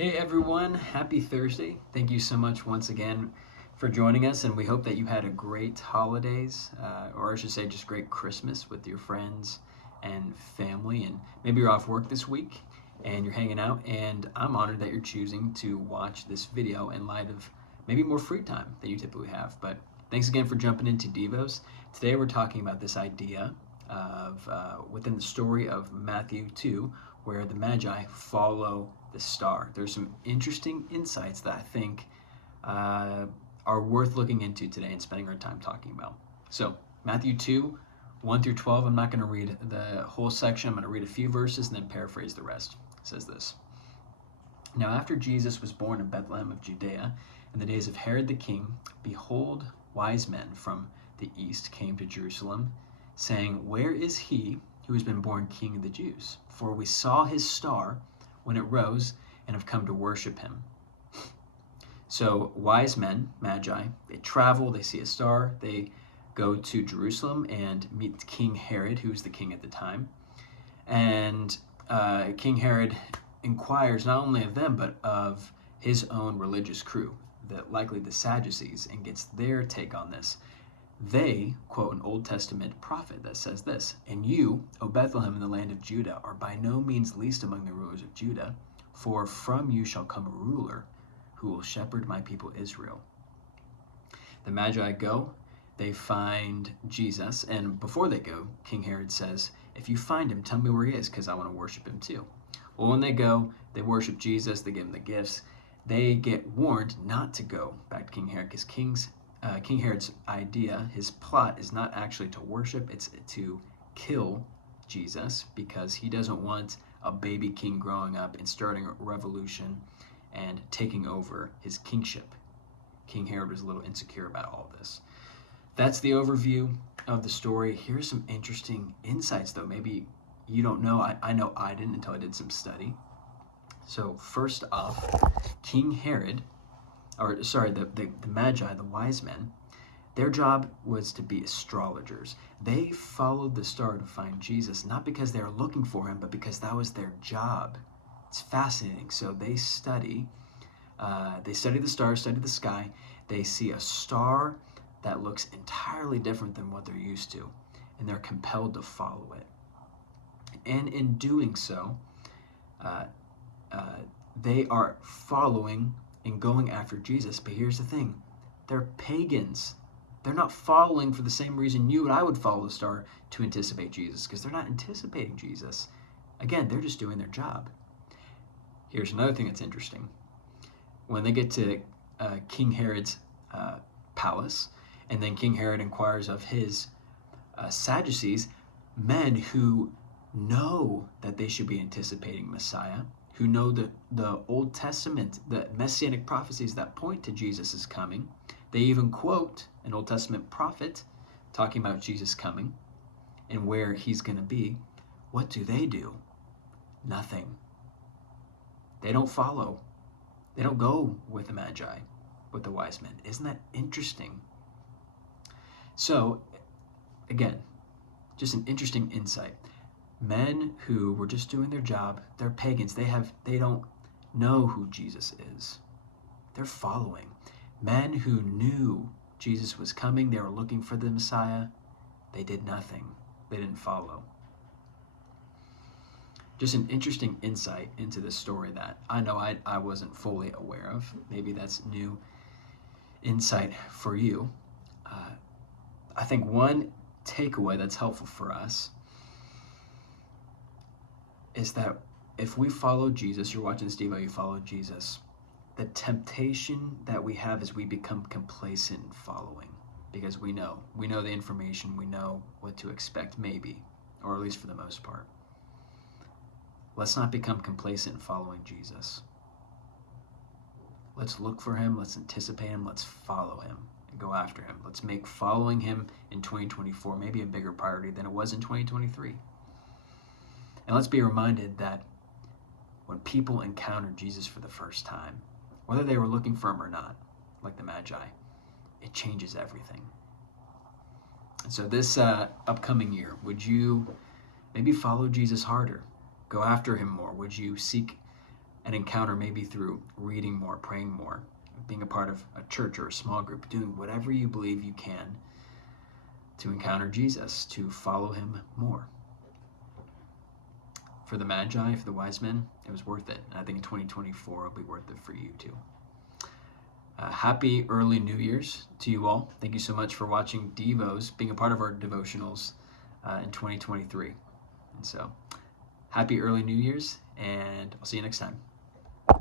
Hey everyone, happy Thursday. Thank you so much once again for joining us, and we hope that you had a great holidays, or I should say just great Christmas with your friends and family, and maybe you're off work this week and you're hanging out, and I'm honored that you're choosing to watch this video in light of maybe more free time than you typically have. But thanks again for jumping into Devos. Today we're talking about this idea of within the story of Matthew 2, where the Magi follow the star. There's some interesting insights that I think are worth looking into today and spending our time talking about. So, Matthew 2, 1 through 12, I'm not going to read the whole section. I'm going to read a few verses and then paraphrase the rest. It says this. Now, after Jesus was born in Bethlehem of Judea, in the days of Herod the king, behold, wise men from the east came to Jerusalem, saying, Where is he who has been born King of the Jews? For we saw his star when it rose and have come to worship him. So wise men, Magi, they travel, they see a star, they go to Jerusalem and meet King Herod, who was the king at the time. And King Herod inquires not only of them, but of his own religious crew, likely the Sadducees, and gets their take on this. They quote an Old Testament prophet that says this, And you, O Bethlehem in the land of Judah, are by no means least among the rulers of Judah, for from you shall come a ruler who will shepherd my people Israel. The Magi go, they find Jesus, and before they go, King Herod says, If you find him, tell me where he is, because I want to worship him too. Well, when they go, they worship Jesus, they give him the gifts. They get warned not to go back to King Herod, because King Herod's idea, his plot, is not actually to worship, it's to kill Jesus, because he doesn't want a baby king growing up and starting a revolution and taking over his kingship. King Herod was a little insecure about all this. That's the overview of the story. Here's some interesting insights, though. Maybe you don't know. I know I didn't until I did some study. So first off, King Herod, the Magi, the wise men, their job was to be astrologers. They followed the star to find Jesus, not because they were looking for him, but because that was their job. It's fascinating. So they study the stars, study the sky. They see a star that looks entirely different than what they're used to, and they're compelled to follow it. And in doing so, they are following and going after Jesus. But here's the thing, they're pagans. They're not following for the same reason you and I would follow the star, to anticipate Jesus, because they're not anticipating Jesus. Again, they're just doing their job. Here's another thing that's interesting. When they get to King Herod's palace, and then King Herod inquires of his Sadducees, men who know that they should be anticipating Messiah, who know the Old Testament, the messianic prophecies that point to Jesus' coming. They even quote an Old Testament prophet talking about Jesus coming and where he's going to be. What do? Nothing. They don't follow. They don't go with the Magi, with the wise men. Isn't that interesting? So, again, just an interesting insight. Men who were just doing their job, they're pagans. They don't know who Jesus is. They're following. Men who knew Jesus was coming, they were looking for the Messiah, they did nothing. They didn't follow. Just an interesting insight into this story that I know I wasn't fully aware of. Maybe that's new insight for you. I think one takeaway that's helpful for us is that if we follow Jesus, you're watching this video, you follow Jesus, the temptation that we have is we become complacent in following, because we know the information, we know what to expect, maybe, or at least for the most part. Let's not become complacent in following Jesus. Let's look for him, let's anticipate him, let's follow him and go after him. Let's make following him in 2024 maybe a bigger priority than it was in 2023. And let's be reminded that when people encounter Jesus for the first time, whether they were looking for him or not, like the Magi, it changes everything. And so this upcoming year, would you maybe follow Jesus harder? Go after him more? Would you seek an encounter maybe through reading more, praying more, being a part of a church or a small group, doing whatever you believe you can to encounter Jesus, to follow him more. For the Magi, for the wise men, it was worth it. And I think in 2024 it'll be worth it for you too. Happy early New Year's to you all. Thank you so much for watching Devos, being a part of our devotionals in 2023. And so, happy early New Year's, and I'll see you next time.